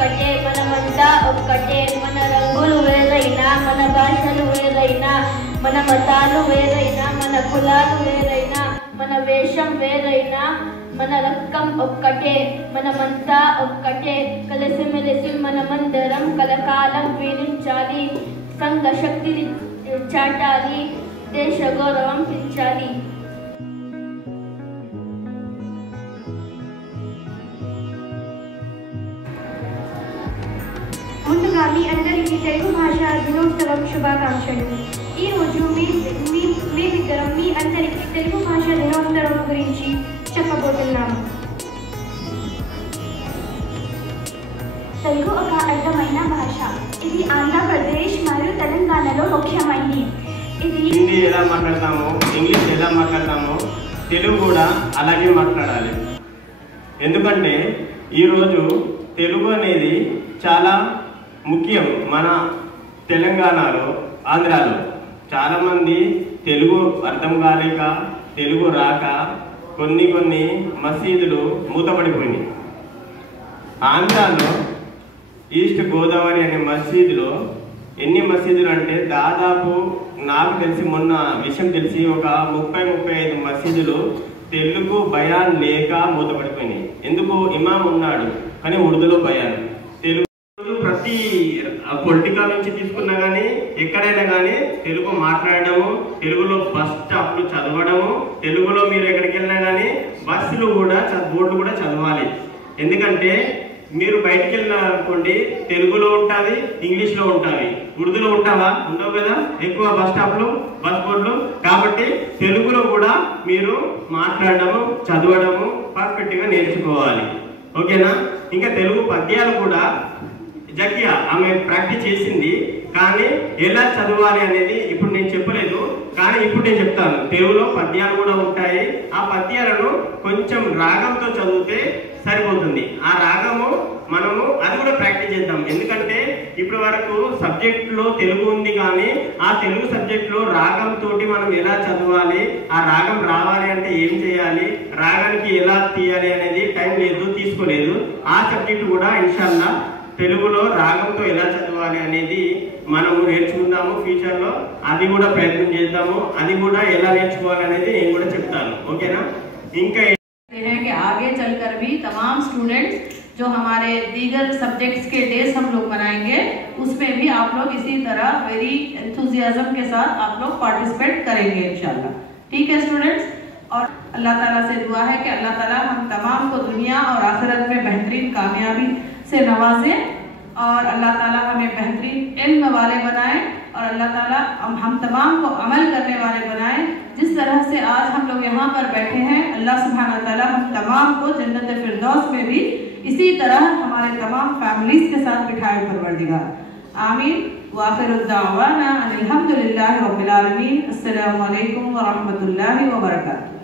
ఒక్కటే మనమంతా ఒక్కటే మన రంగులు వేరైనా మన భాషలు వేరైనా మన మతాలు వేరైనా మన కులాలు వేరైనా మన వేషం వేరైనా మన రక్తం ఒక్కటే మనమంతా ఒక్కటే కలిసిమెలిసి మనమందరం కలకాలం వీణించాలి సంఘ శక్తిని చాటాలి దేశ గౌరవం పెంచాలి. ముందుగా మీ అందరికీ తెలుగు భాష దినోత్సవం శుభాకాంక్షలు. ఈరోజు మేమిద్దరం మీ అందరికీ తెలుగు భాష దినోత్సవం గురించి చెప్పబోతున్నాము. తెలుగు ఒక అర్థమైన భాష. ఇది ఆంధ్రప్రదేశ్ మరియు తెలంగాణలో ముఖ్యమైనది. ఇది హిందీ ఎలా మాట్లాడతామో ఇంగ్లీష్ ఎలా మాట్లాడతామో తెలుగు కూడా అలాగే మాట్లాడాలి. ఎందుకంటే ఈరోజు తెలుగు అనేది చాలా ముఖ్యం. మన తెలంగాణలో ఆంధ్రాలో చాలామంది తెలుగు అర్థం కాలేక తెలుగు రాక కొన్ని మసీదులు మూతపడిపోయినాయి. ఆంధ్రాలో ఈస్ట్ గోదావరి అనే మసీదులో ఎన్ని మసీదులు అంటే దాదాపు నాకు తెలిసి మొన్న విషయం తెలిసి ఒక 30-35 మసీదులు తెలుగు బయాన్ లేక మూతపడిపోయినాయి. ఎందుకు? ఇమాం ఉన్నాడు కానీ ఉర్దూలో బయాన్. తెలుగు ప్రతి పొలిటికల్ నుంచి తీసుకున్నా కానీ ఎక్కడైనా కానీ తెలుగు మాట్లాడడము, తెలుగులో బస్ స్టాప్లు చదవడము, తెలుగులో మీరు ఎక్కడికి వెళ్ళినా కానీ బస్సులు కూడా బోర్డులు కూడా చదవాలి. ఎందుకంటే మీరు బయటికి వెళ్ళాలనుకోండి తెలుగులో ఉంటుంది, ఇంగ్లీష్లో ఉంటుంది, ఉర్దూలో ఉంటావా? ఉండవు కదా ఎక్కువ బస్ స్టాప్లు బస్ బోర్డులు. కాబట్టి తెలుగులో కూడా మీరు మాట్లాడడము చదవడము పర్ఫెక్ట్గా నేర్చుకోవాలి. ఓకేనా? ఇంకా తెలుగు పద్యాలు కూడా జకియా ఆమె ప్రాక్టీస్ చేసింది, కానీ ఎలా చదవాలి అనేది ఇప్పుడు నేను చెప్పలేదు, కానీ ఇప్పుడు నేను చెప్తాను. తెలుగులో పద్యాలు కూడా ఉంటాయి. ఆ పద్యాలను కొంచెం రాగంతో చదివితే సరిపోతుంది. ఆ రాగము మనము అది కూడా ప్రాక్టీస్ చేద్దాం. ఎందుకంటే ఇప్పటి వరకు సబ్జెక్టులో తెలుగు ఉంది, కానీ ఆ తెలుగు సబ్జెక్టులో రాగంతో మనం ఎలా చదవాలి, ఆ రాగం రావాలి అంటే ఏం చేయాలి, రాగానికి ఎలా తీయాలి అనేది టైం లేదు, తీసుకోలేదు. ఆ సబ్జెక్టు కూడా ఇన్షాల్లా తెలుగులో రాగంతో ఎలా చదవాలి అనేది మనము నేర్చుకుందాము ఫ్యూచర్లో. అది కూడా ప్రయత్నం చేద్దాము. అది కూడా ఎలా నేర్చుకోవాలి అనేది నేను కూడా చెప్తాను. ఓకేనా? ఇంకా कि आगे चलकर भी तमाम स्टूडेंट्स जो हमारे दीगर सब्जेक्ट्स के डेज हम लोग मनाएंगे उसमें भी आप लोग इसी तरह वेरी एंथुजियाज्म के साथ आप लोग पार्टिसिपेट करेंगे इंशाल्लाह. ठीक है स्टूडेंट्स? और अल्लाह ताला से दुआ है कि अल्लाह ताला हम तमाम को दुनिया और आखिरत में बेहतरीन कामयाबी से नवाजे और अल्लाह ताला हमें बेहतरीन इल्म वाले बनाए और अल्लाह ताला हम तमाम को अमल करने वाले बनाए. जिस तरह से आज हम लोग यहाँ पर बैठे हैं, अल्लाह सुब्हान व तआला हम तमाम को जन्नत फिरदौस में भी इसी तरह हमारे तमाम फैमिलीज के साथ बिठाए परवरदिगार. आमीन. वाखिरुद दावाना अनिल हम्दुलिल्लाहि रब्बिल आलमीन. अस्सलामु अलैकुम व रहमतुल्लाहि व बरकातुहू.